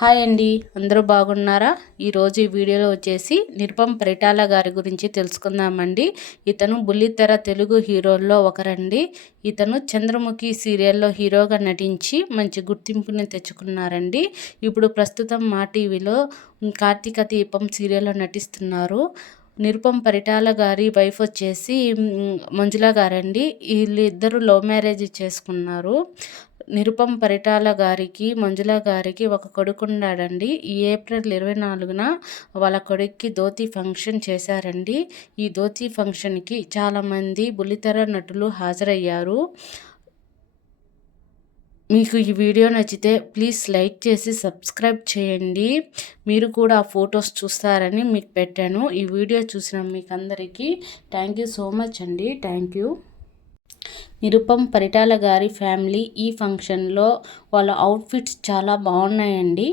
Hi అండి, అందరూ బాగున్నారా? ఈరోజు ఈ వీడియోలో వచ్చేసి నిరుపమ్ పరిటాల గారి గురించి తెలుసుకుందామండి. ఇతను బుల్లితెర తెలుగు హీరోల్లో ఒకరండి. ఇతను చంద్రముఖి సీరియల్లో హీరోగా నటించి మంచి గుర్తింపుని తెచ్చుకున్నారండి. ఇప్పుడు ప్రస్తుతం మా టీవీలో కార్తీక దీపం సీరియల్లో నటిస్తున్నారు. నిరుపమ్ పరిటాల గారి వైఫ్ వచ్చేసి మంజుల గారండి. వీళ్ళిద్దరూ లవ్ మ్యారేజ్ చేసుకున్నారు. నిరుపమ్ పరిటాల గారికి మంజుల గారికి ఒక కొడుకు ఉన్నాడండి. ఈ ఏప్రిల్ 24న వాళ్ళ కొడుక్కి ధోతి ఫంక్షన్ చేశారండి. ఈ ధోతి ఫంక్షన్కి చాలామంది బుల్లితెర నటులు హాజరయ్యారు. మీకు ఈ వీడియో నచ్చితే ప్లీజ్ లైక్ చేసి సబ్స్క్రైబ్ చేయండి. మీరు కూడా ఆ ఫొటోస్ చూస్తారని మీకు పెట్టాను. ఈ వీడియో చూసిన మీకు అందరికీ థ్యాంక్ యూ సో మచ్ అండి. Thank you. నిరుపమ్ పరిటాల గారి ఫ్యామిలీ ఈ ఫంక్షన్లో వాళ్ళ అవుట్ఫిట్స్ చాలా బాగున్నాయండి.